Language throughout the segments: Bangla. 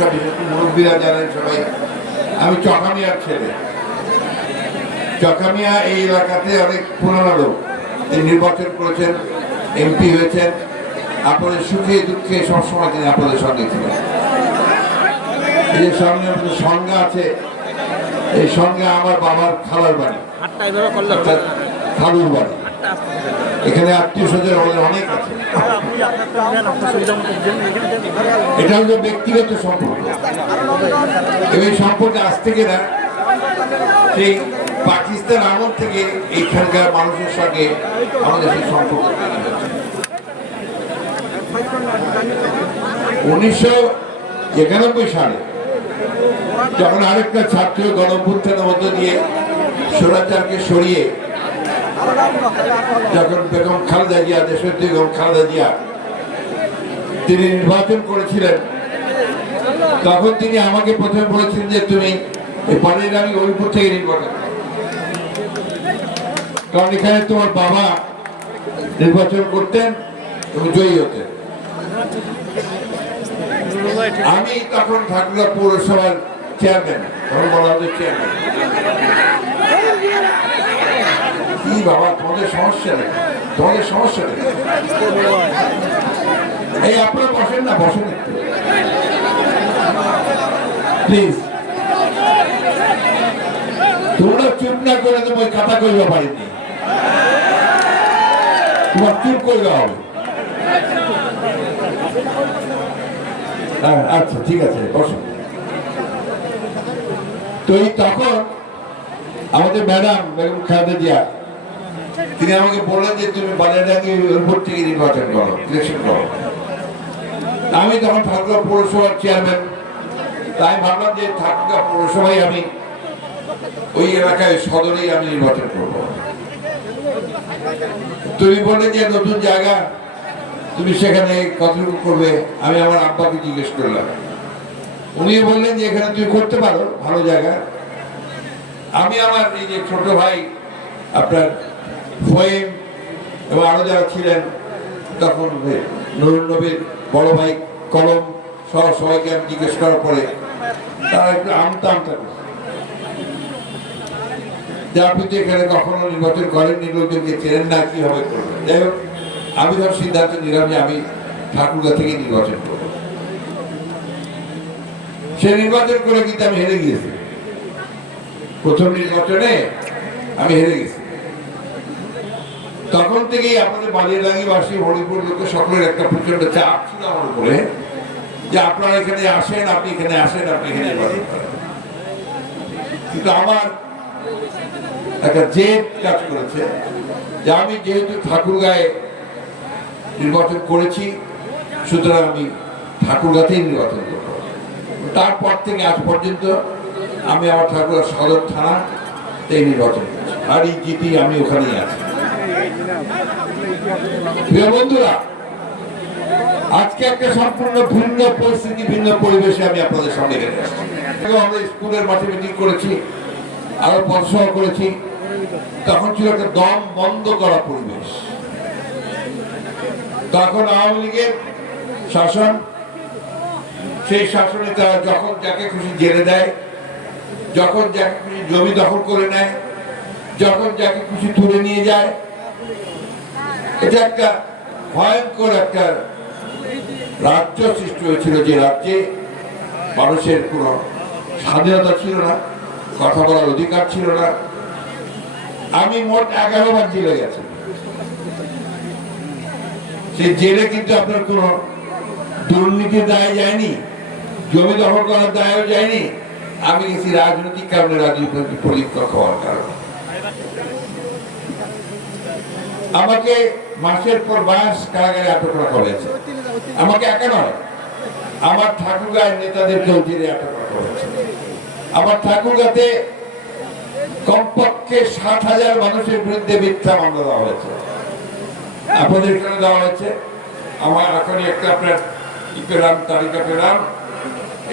সব মুরব্বীরা জানেন সবাই আমি চকামিয়ার ছেলে। চকামিয়া এই এলাকাতে অনেক পুরনো লোক। তিনি নির্বাচন করেছেন এমপি হয়েছেন। আপনাদের সুখে দুঃখে সবসময় তিনি আপনাদের সঙ্গে ছিলেন। এই সামনে আপনাদের সংজ্ঞা আছে এই সংজ্ঞা আমার বাবার খালার বাড়ি। খালুর বাড়ি। এখানে আত্মীয় স্বজন আমাদের অনেক আছে। এটা হলো ব্যক্তিগত সম্পর্ক। এই সম্পর্কে আজ থেকে না, সেই পাকিস্তান আমল থেকে এইখানকার মানুষের সঙ্গে আমাদের সেই সম্পর্ক উনিশশো একানব্বই সালে যখন আরেকটা ছাত্র গণভ্যুত্থানের মধ্য দিয়ে সোনাচারকে সরিয়ে যখন বেগম খালেদা জিয়া দেশত্রী বেগম খালেদা জিয়া, তিনি নির্বাচন করেছিলেন, তখন তিনি আমাকে প্রথমে বলেছিলেন যে তুমি পানির আমি ওইপুর থেকে নির্বাচন কারণ এখানে তোমার বাবা নির্বাচন করতেন এবং জয়ী হতেন আমি তখন ঠাকুরা পৌরসভার চেয়ারম্যান তখন চেয়ারম্যান কি বাবা তোমাদের সমস্যা নেই। তোমাদের সমস্যা নেই। এই আপনারা বসেন না বসেন প্লিজ তোমরা চুপ না করে তো ওই কথা কইবা পারিনি তোমার চুপ করবে হবে। হ্যাঁ, আচ্ছা ঠিক আছে বসো। তো এই তখন আমাদের ম্যাডাম বেগম খালেদা জিয়া তিনি আমাকে বললেন যে তুমি বালিয়াডাঙ্গি উপর থেকে নির্বাচন করো ইলেকশন করো। আমি তখন ঠাকুরা পৌরসভার চেয়ারম্যান তাই ভাবলাম যে ঠাকুরা পৌরসভায় আমি ওই এলাকায় সদরেই আমি নির্বাচন করব। তুমি বললে যে নতুন জায়গা, তুমি সেখানে কতটুকু করবে? আমি আমার আব্বাকে জিজ্ঞেস করলাম। উনি বললেন যে এখানে তুমি করতে পারো, ভালো জায়গা। আমি আমার এই যে ছোট ভাই, আপনার ফয়েম এবং আরও যারা ছিলেন, তখন নুরুল নবীর বড় ভাই কলম সহ সবাইকে আমি জিজ্ঞেস করার পরে তারা একটু আমতা আমতা করছে। যে আপনি তো এখানে কখনো নির্বাচন করেননি লোকজনকে চেনেন না কীভাবে করবেন? যাই হোক, আমি ধর সিদ্ধান্ত নিলাম যে আমি ঠাকুরগা থেকে নির্বাচন করব। সে নির্বাচন করে কিন্তু আমি হেরে গিয়েছি। প্রথম নির্বাচনে আমি হেরে গেছি। তখন থেকেই আমাদের বালিয়াডাঙ্গিবাসী হরিপুর লোকের সকলের একটা প্রচণ্ড চাপ ছিল আমার উপরে, যে আপনারা এখানে আসেন, আপনি এখানে আসেন, আপনি এখানে কিন্তু আমার একটা জেদ কাজ করেছে, যে আমি যেহেতু ঠাকুরগাঁয়ে নির্বাচন করেছি, সুতরাং আমি ঠাকুরগাঁতেই নির্বাচন করব। তারপর থেকে আজ পর্যন্ত আমি আমার ঠাকুর সদর থানা এই নির্বাচন করছি। আর এই জিতি আমি ওখানেই আছি। প্রিয় বন্ধুরা, আজকে একটা সম্পূর্ণ ভিন্ন পরিস্থিতি, ভিন্ন পরিবেশে আমি আপনাদের সামনে আমরা স্কুলের মাঠে মিটিং করেছি, আরও করেছি, তখন ছিল একটা দম বন্ধ করা পরিবেশ। তখন আওয়ামী লীগের শাসন, সেই শাসনে তারা যখন যাকে খুশি জেলে দেয়, যখন যাকে খুশি জমি দখল করে নেয়, যখন যাকে খুশি তুলে নিয়ে যায় এটা একটা ভয়ঙ্কর একটা রাজ্য সৃষ্টি হয়েছিল যে রাজ্যে মানুষের কোনো স্বাধীনতা ছিল না, কথা বলার অধিকার ছিল না। আমি মোট এগারো বার জেলে গেছি। সেই জেলে কিন্তু আপনার কোনো দুর্নীতির দায় যায়নি, জমি দখল করার দায়ও যায়নি। আমি গেছি রাজনৈতিক কারণে রাজনৈতিক পরীক্ষক হওয়ার কারণে। আমাকে মাসের পর মাস কারাগারে আটক রাখা হয়েছে। আমাকে একা নয়, আমার ঠাকুরগাঁয়ের নেতাদেরকেও জেলে আটক রাখা হয়েছে। আমার ঠাকুরগাঁতে কমপক্ষে ষাট হাজার মানুষের বিরুদ্ধে মিথ্যা মামলা দেওয়া হয়েছে। আপনাদের এখানে দেওয়া হয়েছে। আমার এখনই একটা আপনার ই পেলাম, তালিকা পেলাম।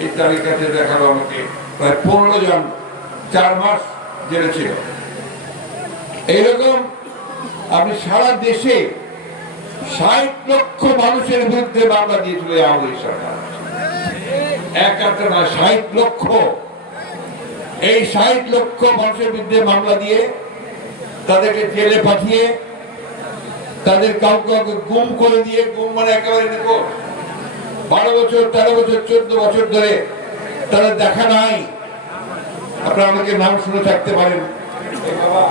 এই তালিকাতে দেখাল আমাকে প্রায় পনেরো জন চার মাস জেলে ছিল। এইরকম আপনি সারা দেশে ষাট লক্ষ মানুষের বিরুদ্ধে মামলা দিয়েছিল আওয়ামী সরকার। এক একটা নয়, ষাট লক্ষ। এই ষাট লক্ষ মানুষের বিরুদ্ধে মামলা দিয়ে তাদেরকে জেলে পাঠিয়ে তাদের কাউকে কাউকে গুম করে দিয়ে, গুম মানে একেবারে নিখোঁজ বারো বছর, তেরো বছর, চোদ্দ বছর ধরে তাদের দেখা নাই। আপনারা আমাকে নাম শুনে থাকতে পারেন। বাবা।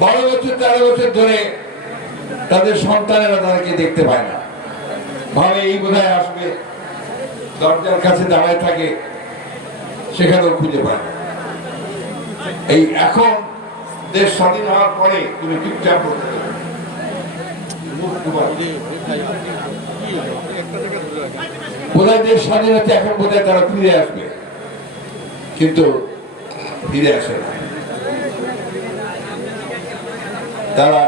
বারো বছর, তেরো বছর ধরে তাদের সন্তানেরা তাদেরকে দেখতে পায় না। ভাবে এই বোধহয় আসবে, দরজার কাছে দাঁড়ায় থাকে, সেখানেও খুঁজে পায় না। এই এখন দেশ স্বাধীন হওয়ার পরে তুমি চুপচাপ। বোধহয় দেশ স্বাধীন হচ্ছে, এখন বোধহয় তারা ফিরে আসবে। কিন্তু ফিরে আসে না। তারা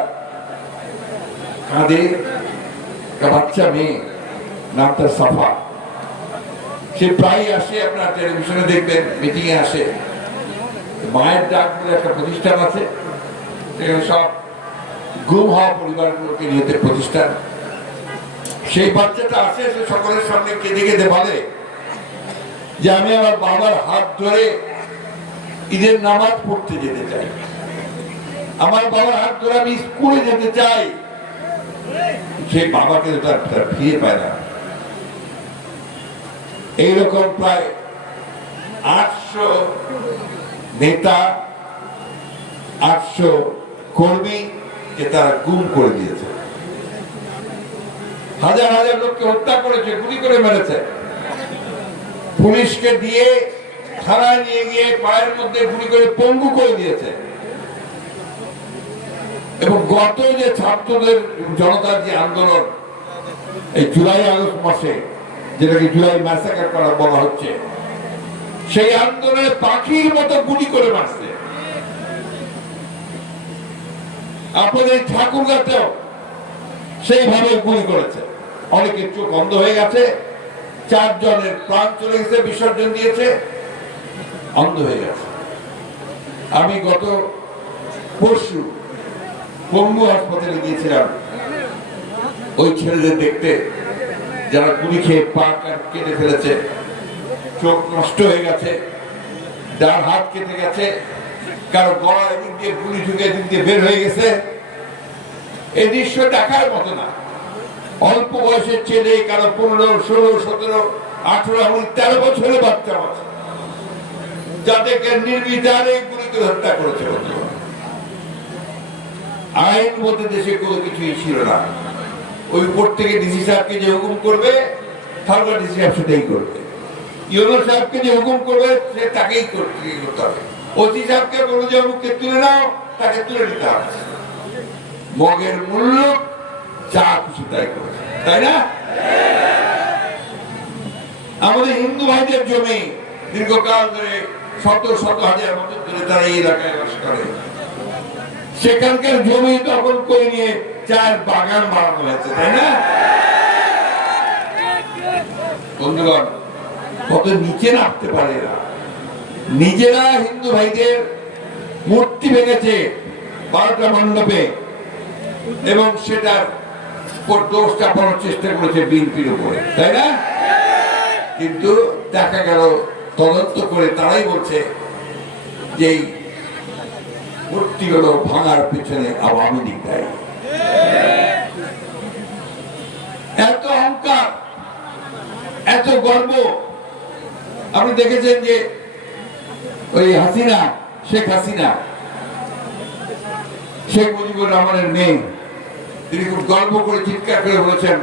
কাঁদে বাচ্চা মেয়ে নাম তার সাফা। সে প্রায় আসে আপনার টেলিভিশনে দেখবেন মিটিংয়ে আসে। মায়ের ডাক বলে একটা প্রতিষ্ঠান আছে, সেখানে সব গুম হওয়া পরিবারগুলোকে নিয়ে প্রতিষ্ঠান। সেই বাচ্চাটা আসে, সে সকলের সামনে কেঁদে কেঁদে বলে যে আমি আমার বাবার হাত ধরে ঈদের নামাজ পড়তে যেতে চাই। আমার বাবার হাত ধরে আমি স্কুলে যেতে চাই। সেই বাবাকে তার ফিরে পায় না। এইরকম প্রায় আটশো নেতা, আটশো কর্মী কে তারা গুম করে দিয়েছে। হাজার হাজার লোককে হত্যা করেছে, গুলি করে মেরেছে। পুলিশকে দিয়ে থানায় নিয়ে গিয়ে পায়ের মধ্যে গুলি করে পঙ্গু করে দিয়েছে। এবং গত যে ছাত্রদের জনতার যে আন্দোলন, এই জুলাই আগস্ট মাসে, যেটাকে জুলাই ম্যাসাকার করা বলা হচ্ছে, সেই আন্দোলনে পাখির মতো গুলি করে মারছে। আপনাদের ঠাকুরগাতেও সেইভাবে গুলি করেছে। অনেকের চোখ অন্ধ হয়ে গেছে। চারজনের প্রাণ চলে গেছে, বিসর্জন দিয়েছে, অন্ধ হয়ে গেছে। আমি গত পরশু পঙ্গু হাসপাতালে গিয়েছিলাম। ওই ছেলেদের দেখতে যারা গুলি খেয়ে পা কেটে ফেলেছে, চোখ নষ্ট হয়ে গেছে, ডান হাত কেটে গেছে, কারও গলা এদিক দিয়ে গুলি ঢুকে এদিক দিয়ে বের হয়ে গেছে। এই দৃশ্য দেখার মতো না। অল্প বয়সের ছেলে, কারও পনেরো, ষোলো, সতেরো, আঠারো এমন তেরো বছরের বাচ্চা আছে। যাদেরকে নির্বিচারে গুলি করে হত্যা করেছে আইন বলতে দেশে কোনো কিছুই ছিল না। ওই উপর থেকে ডিসি সাহেবকে যে হুকুম করবে তাহলে ডিসি সাহেব সেটাই করবে। ইউনো সাহেবকে যে হুকুম করবে, সে তাকেই করতে হবে। ওসি সাহেবকে বলবে যে, অমুককে তুলে নাও, তাকে তুলে নিতে হবে। মগের মূল্য যা খুশি তাই তাই না? আমাদের হিন্দু ভাইদের জমি দীর্ঘকাল ধরে শত শত হাজার বছর ধরে তারা এই এলাকায় বাস করে। সেখানকার জমি দখল করে নিয়ে চায়ের বাগান বানানো হয়েছে, তাই না? বন্ধুগণ, কত নিচে নামতে পারে এরা? নিজেরা হিন্দু ভাইদের মূর্তি ভেঙেছে বারোটা মণ্ডপে এবং সেটার দোষ চাপানোর চেষ্টা করেছে বিএনপির উপরে, তাই না? কিন্তু দেখা গেল, তদন্ত করে তারাই বলছে যে মূর্তিগুলো ভাঙার পিছনে আওয়ামী লীগ দায়ী। এত অহংকার, এত গর্ব। আপনি দেখেছেন যে ওই হাসিনা, শেখ হাসিনা, শেখ মুজিবুর রহমানের মেয়ে তিনি খুব গর্ব করে চিৎকার করে বলেছেন,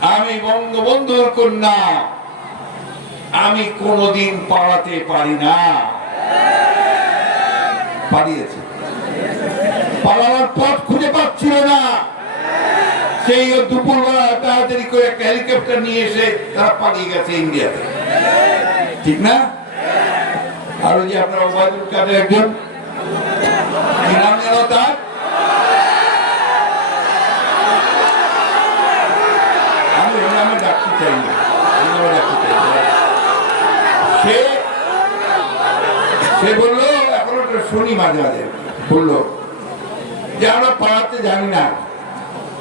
আমি বঙ্গবন্ধুর কন্যা। আমি কোনোদিন পালাতে পারি না। পালিয়েছে। পালানোর পথ খুঁজে পাচ্ছিল না। সেই দুপুরবেলা তাড়াতাড়ি করে একটা হেলিকপ্টার নিয়ে এসে তারা পালিয়ে গেছে ইন্ডিয়াতে। ঠিক না? আর ওই যে আপনার ওবায়দুল কাদের একজন? কি নাম যেন তার? সে বলল, এখন ওটা শুনি মাঝে মাঝে। বলল, যে আমরা পাড়াতে জানি না।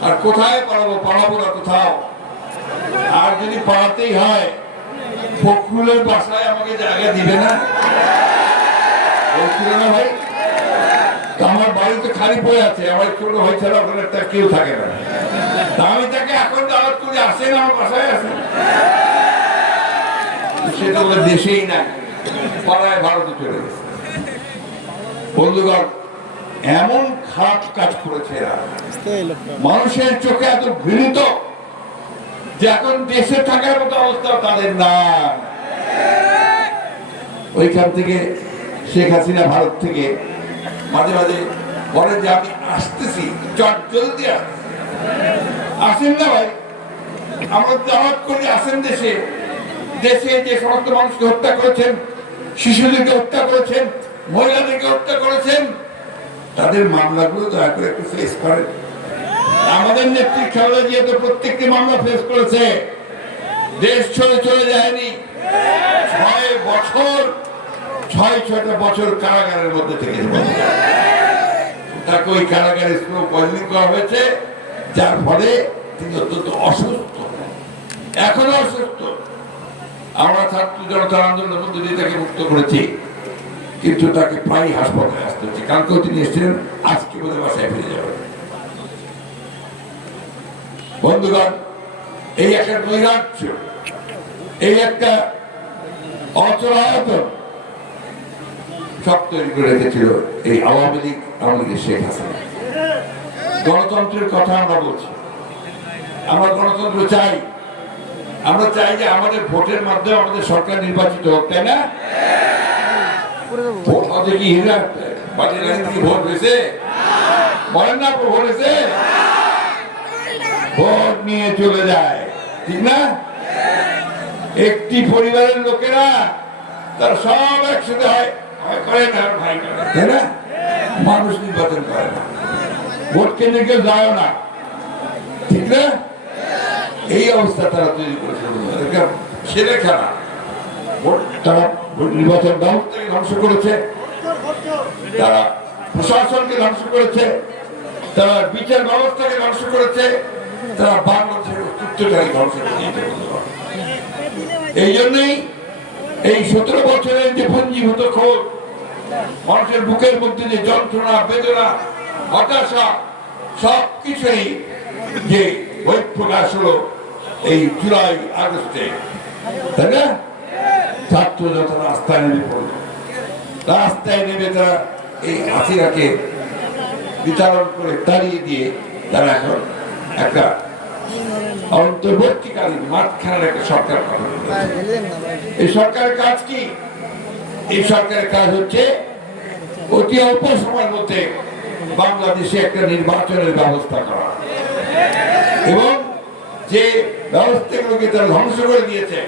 আর কোথায় পাড়াবো? পাড়াবো না কোথাও। আর যদি পাড়াতেই হয় ফখরুলের বাসায় আমাকে জায়গা দিবে না? বলছিল, না ভাই। আমার বাড়ি তো খালি পড়ে আছে। আমার ছোট ভাই ছাড়া ওখানে একটা কেউ থাকে না। আমি তাকে এখন দাওয়াত করে, আসেন, আমার বাসায় আসেন। সেটা ওদের দেশেই না পাড়ায় ভারতে চলে বন্ধুগণ, এমন খারাপ কাজ করেছে এরা। মানুষের চোখে এত ঘৃণিত যে এখন দেশে থাকার মতো অবস্থা তাদের না ওইখান থেকে শেখ হাসিনা ভারত থেকে মাঝে মাঝে বলে যে, আমি আসতেছি, চট জলদি আসেন না ভাই, আমরা দাওয়াত করে, আসেন দেশে। দেশে যে সমস্ত মানুষকে হত্যা করেছেন, শিশুদেরকে হত্যা করেছেন মহিলাদেরকে হত্যা করেছেন। তাদের মামলাগুলো দয়া করে একটু ফেস করেন। আমাদের নেত্রী খেলা যেহেতু প্রত্যেকটি মামলা ফেস করেছে। দেশ ছেড়ে চলে যায়নি। ছয় বছর, ছয় ছয়টা বছর কারাগারের মধ্যে থেকে তাকে ওই কারাগারে স্লো পয়জনিং করা হয়েছে, যার ফলে তিনি অত্যন্ত অসুস্থ। এখনও অসুস্থ। আমরা ছাত্র জনতার আন্দোলনের মধ্যে দিয়ে তাকে মুক্ত করেছি। কিন্তু তাকে প্রায় হাসপাতালে আসতে হচ্ছে। কালকেও তিনি এসেছিলেন, আজকে বোধহয় বাসায় ফিরে যাবেন। বন্ধুগণ, এই একটা নৈরাজ্য, এই একটা অচলায়তন সব তৈরি করে রেখেছিল এই আওয়ামী লীগ, আওয়ামী লীগের শেখ হাসিনা। গণতন্ত্রের কথা আমরা বলছি। আমরা গণতন্ত্র চাই। আমরা চাই যে আমাদের ভোটের মাধ্যমে আমাদের সরকার নির্বাচিত হোক, তাই না? ভোট হতে কি হীরা থেকে ভোট হয়েছে বলেন না ভোট হয়েছে ভোট নিয়ে চলে যায়। ঠিক না? একটি পরিবারের লোকেরা, তারা সব একসাথে হয়। করে না ভাই করে না। মানুষ নির্বাচন করে না। ভোট কেন্দ্রে কেউ যায় না। ঠিক না? এই অবস্থা তারা তৈরি করেছে ছেলে খেলা ভোট তারা ভোট নির্বাচন ব্যবস্থাকে ধ্বংস করেছে। তারা প্রশাসনকে ধ্বংস করেছে। তারা বিচার ব্যবস্থাকে ধ্বংস করেছে। তারা বাংলাদেশের অস্তিত্বটাকে ধ্বংস করে দিয়েছে বন্ধুগণ। এই জন্যই এই সতেরো বছরের যে পুঞ্জীভূত খোঁজ মানুষের বুকের মধ্যে যে যন্ত্রণা, বেদনা, হতাশা সব কিছুই যে বই প্রকাশ হলো এই জুলাই আগস্টে। তাই না? ছাত্র যত রাস্তায় নেমে পড়ল রাস্তায় নেমে তারা এই হাসিনাকে বিচারণ করে তাড়িয়ে দিয়ে তারা এখন একটা অন্তর্বর্তীকালীন মাঝখানের একটা সরকার এই সরকারের কাজ কি? এই সরকারের কাজ হচ্ছে অতি অল্প সময়ের মধ্যে বাংলাদেশে একটা নির্বাচনের ব্যবস্থা করা। এবং যে ব্যবস্থাগুলোকে তারা ধ্বংস করে দিয়েছে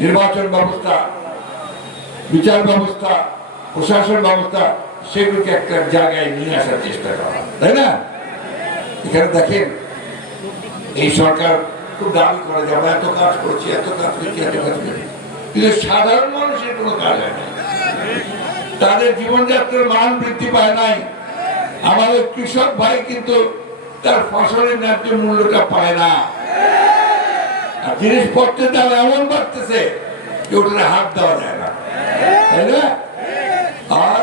নির্বাচন ব্যবস্থা, বিচার ব্যবস্থা, প্রশাসন ব্যবস্থা, সেগুলোকে একটা জায়গায় নিয়ে আসার চেষ্টা করা। তাই না? এখানে দেখেন, এই সরকার খুব দাবি করে যে আমরা এত কাজ করছি, এত কাজ করছি, এত কাজ করছি। কিন্তু সাধারণ মানুষের কোনো কাজ হয় না। তাদের জীবনযাত্রার মান বৃদ্ধি পায় নাই। আমাদের কৃষক ভাই কিন্তু তার ফসলের ন্যায্য মূল্যটা পায় না। জিনিসপত্রের দাম এমন বাড়তেছে যে ওটাতে হাত দেওয়া যায় না। তাই না? আর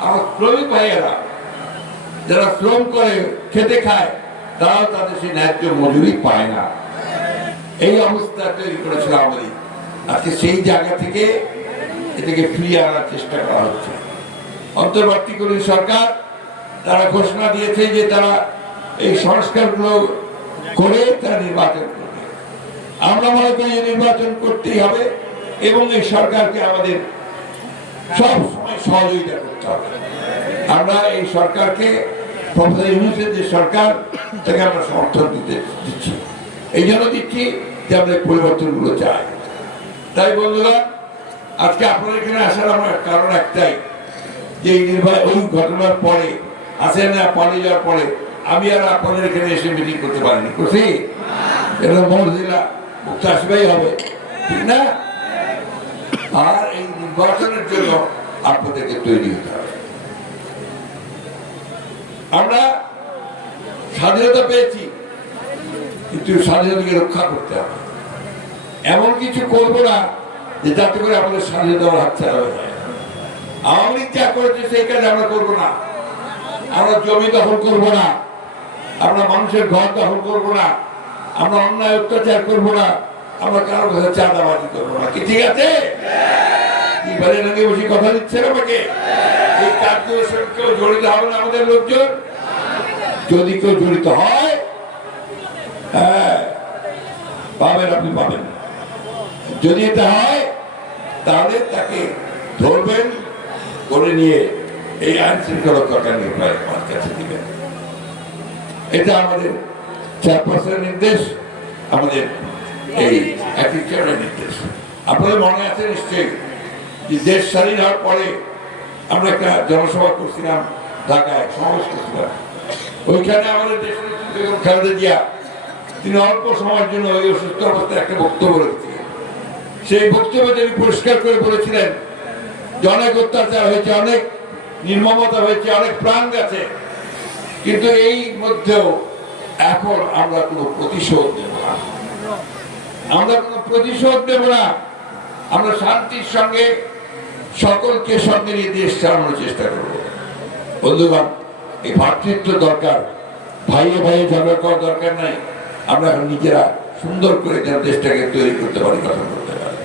আমার শ্রমিক ভাইয়েরা, যারা শ্রম করে খেতে খায়, তারাও তাদের সেই ন্যায্য মজুরি পায় না। এই অবস্থা তৈরি করেছিল আমাদের আজকে সেই জায়গা থেকে এটাকে ফিরিয়ে আনার চেষ্টা করা হচ্ছে। অন্তর্বর্তীকালীন সরকার তারা ঘোষণা দিয়েছে যে তারা এই সংস্কারগুলো করে তারা নির্বাচন আমরা মনে করি নির্বাচন করতেই হবে এবং এই সরকারকে আমাদের সব সময় সহযোগিতা করতে হবে। আমরা এই সরকারকে যে সরকার, তাকে আমরা সমর্থন দিতে দিচ্ছি। এই জন্য দিচ্ছি যে আমরা পরিবর্তনগুলো চাই। তাই বন্ধুরা, আজকে আপনার এখানে আসার আমার কারণ একটাই, যে এই নির্বাচন, ওই ঘটনার পরে, আসেন না, পালিয়ে যাওয়ার পরে, আমি আর আপনাদের এখানে এসে মিটিং করতে পারিনি। করছি? এটা মহিলা আসবেই হবে, ঠিক না? আর এই নির্বাচনের জন্য আপনাদেরকে তৈরি হতে হবে। আমরা স্বাধীনতা পেয়েছি, কিন্তু স্বাধীনতাকে রক্ষা করতে হবে। এমন কিছু করব না যে যাতে করে আমাদের স্বাধীনতা হাত ছাড়া হয়ে যায়। আওয়ামী লীগ যা করেছে সেই কাজ আমরা করব না। আমরা জমি দখল করব না। আমরা মানুষের ঘর দখল করব না। আমরা অন্যায় অত্যাচার করব না, আমরা কারও কাছে চাঁদাবাজি করব না। কি ঠিক আছে? কি বাড়ির আগে বসে কথা দিচ্ছেন আমাকে? এই কাজগুলোর সঙ্গে কেউ জড়িত হবে না আমাদের লোকজন? যদি কেউ জড়িত হয় হ্যাঁ পাবেন আপনি পাবেন। যদি এটা হয়, তাহলে তাকে ধরবেন, করে নিয়ে এই আইন শৃঙ্খলা নিয়ে প্রায় আমার কাছে দিবেন। এটা আমাদের চেয়ারপারসনের নির্দেশ আমাদের এই অ্যাগ্রিকালচারের নির্দেশ আপনাদের মনে আছে নিশ্চয়ই যে দেশ স্বাধীন হওয়ার পরে আমরা একটা জনসভা করছিলাম, ঢাকায় সমাবেশ করছিলাম। ওইখানে আমাদের বেগম খালেদা জিয়া, তিনি অল্প সময়ের জন্য ওই অসুস্থ অবস্থায় একটা বক্তব্য রেখেছিলেন। সেই বক্তব্যে তিনি পরিষ্কার করে বলেছিলেন যে অনেক অত্যাচার হয়েছে অনেক, নির্মমতা হয়েছে, অনেক প্রাণ গেছে। কিন্তু এই মধ্যেও এখন আমরা কোনো প্রতিশোধ দেব না। আমরা কোনো প্রতিশোধ দেব না। আমরা শান্তির সঙ্গে সকলকে সঙ্গে নিয়ে দেশ চালানোর চেষ্টা করব। বন্ধুগণ, এই ভাতৃত্ব দরকার। ভাইয়ে ভাইয়ে ঝগড়া করার দরকার নাই। আমরা এখন নিজেরা সুন্দর করে যেন দেশটাকে তৈরি করতে পারি, গঠন করতে পারি।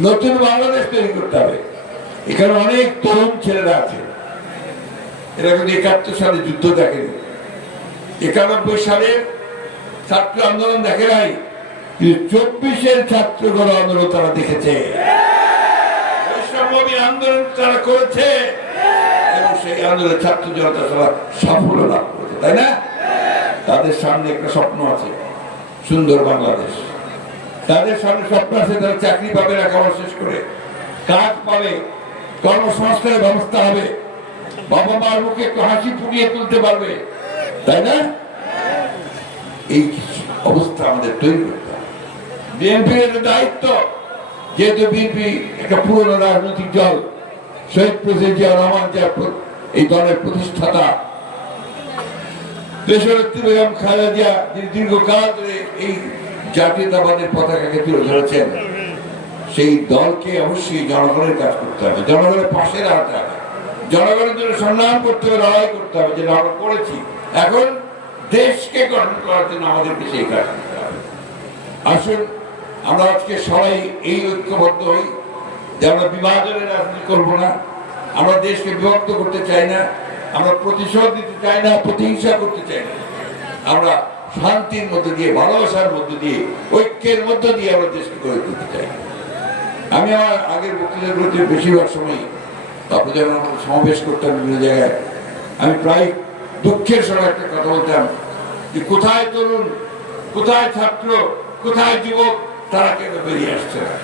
নতুন বাংলাদেশ তৈরি করতে হবে। এখানে অনেক তরুণ ছেলেরা আছে। এরা কিন্তু একাত্তর সালে যুদ্ধ দেখেনি একানব্বই সালের ছাত্র আন্দোলন দেখে নাই, কিন্তু চব্বিশের ছাত্র গণ আন্দোলন তারা দেখেছে। আন্দোলন তারা করেছে, এবং সেই আন্দোলনের ছাত্র জনতা তারা সাফল্য লাভ করেছে, তাই না? তাদের সামনে একটা স্বপ্ন আছে, সুন্দর বাংলাদেশ। তাদের সামনে স্বপ্ন আছে, তারা চাকরি পাবে লেখাপড়া শেষ করে। কাজ পাবে, কর্মসংস্থানের ব্যবস্থা হবে। বাবা মার মুখে একটু হাসি ফুটিয়ে তুলতে পারবে। তাই না? এই অবস্থা আমাদের তৈরি করতে হবে। বিএনপির একটা দায়িত্ব, যেহেতু বিএনপি একটা পুরনো রাজনৈতিক দল, শহীদ প্রেসিডেন্ট জিয়া রহমান এই দলের প্রতিষ্ঠাতা। খালেদা জিয়া যিনি দীর্ঘকাল ধরে এই জাতীয়তাবাদের পতাকাকে তুলে ধরেছেন, সেই দলকে অবশ্যই জনগণের কাজ করতে হবে, জনগণের পাশে দাঁড়াতে হবে। জনগণের জন্য সম্মান করতে হবে, লড়াই করতে হবে যে আমরা করেছি। এখন দেশকে গঠন করার জন্য আমাদেরকে সেই কাজ করতে হবে। আসুন, আমরা আজকে সবাই এই ঐক্যবদ্ধ হই, যে আমরা বিভাজনের রাজনীতি করব না, আমরা দেশকে বিভক্ত করতে চাই না, আমরা প্রতিশোধ দিতে চাই না, প্রতিহিংসা করতে চাই না। আমরা শান্তির মধ্যে দিয়ে, ভালোবাসার মধ্যে দিয়ে, ঐক্যের মধ্যে দিয়ে আমরা দেশকে গড়ে তুলতে চাই। আমি আমার আগের বক্তৃতাগুলোতে বেশিরভাগ সময় তারপরে যখন সমাবেশ করতাম বিভিন্ন জায়গায়। আমি প্রায় দুঃখের সঙ্গে একটা কথা বলতাম যে কোথায় তরুণ, কোথায় ছাত্র, কোথায় যুবক, তারা কেন বেরিয়ে আসছে না?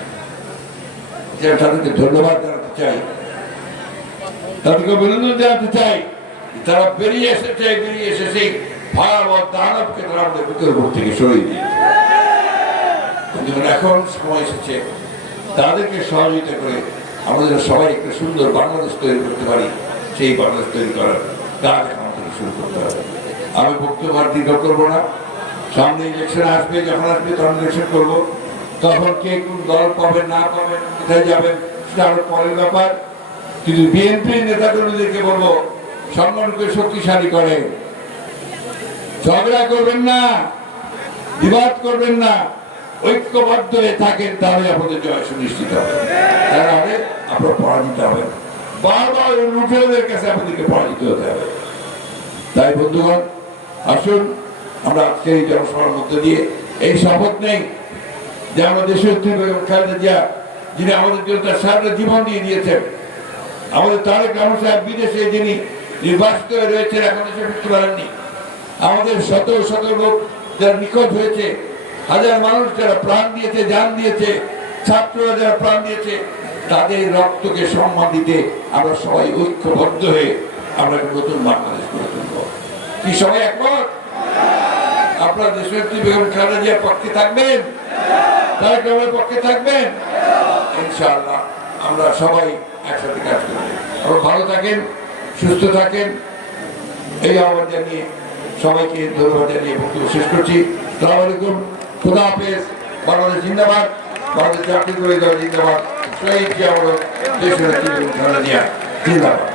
তাদেরকে ধন্যবাদ জানাতে চাই, তাদেরকে অভিনন্দন জানাতে চাই তারা বেরিয়ে এসেছে, বেরিয়ে এসে সেই ভয়াবহ দানবকে তারা আমাদের ভিতর থেকে সরিয়ে দিয়েছে। কিন্তু এখন সময় এসেছে, তাদেরকে সহযোগিতা করে আমাদের সবাই একটা সুন্দর বাংলাদেশ তৈরি করতে পারি, সেই বাংলাদেশ তৈরি করার কাজ শুরু করতে হবে। আমি বক্তব্য আর দীর্ঘ করব না। সামনে ইলেকশন আসবে, যখন আসবে তখন ইলেকশন করব। তখন কে কোন দল পাবেন না পাবেন কোথায় যাবেন সেটা আরও পরের ব্যাপার। কিন্তু বিএনপির নেতাকর্মীদেরকে বলব, সম্মান করে শক্তিশালী করে। ঝগড়া করবেন না, বিবাদ করবেন না, ঐক্যবদ্ধ হয়ে থাকেন, তাহলে আপনাদের জয় সুনিশ্চিত হবে। তাহলে আপনার পরাজিত হবেন। বারবার লুটেরদের কাছে আপনাদেরকে পরাজিত হতে হবে। তাই বন্ধুগণ, আসুন আমরা আজকে এই জনসভার মধ্যে দিয়ে এই শপথ নেই যে আমরা দেশের খালেদা জিয়া, যিনি আমাদের জন্য তার সারা জীবন দিয়ে দিয়েছেন, আমাদের তারেক রহমান সাহেব বিদেশে যিনি নির্বাসিত হয়ে রয়েছেন, এখন এসে ফিরতে পারেননি আমাদের শত শত লোক যারা নিখোঁজ হয়েছে, হাজার মানুষ যারা প্রাণ দিয়েছে, জান দিয়েছে, ছাত্ররা যারা প্রাণ দিয়েছে, তাদের রক্তকে সম্মান দিতে আমরা সবাই ঐক্যবদ্ধ হয়ে আমরা নতুন বাংলাদেশ গড়ে কি সবাই একমত? আপনার দেশের বেগম খালেদা জিয়ার পক্ষে থাকবেন? তারেক রহমানের পক্ষে থাকবেন? ইনশাআল্লাহ, আমরা সবাই একসাথে কাজ করব। আপনারা ভালো থাকেন, সুস্থ থাকেন। এই আহ্বান জানিয়ে সবাইকে ধন্যবাদ জানিয়ে বক্তব্য শেষ করছি। সালাম আলাইকুম, খুদা হাফেজ। বাংলাদেশ জিন্দাবাদ। বাংলাদেশ করে দেওয়া জিন্দাবাদ। শহীদ জিয়া আমার দেশের জিন্দাবাদ।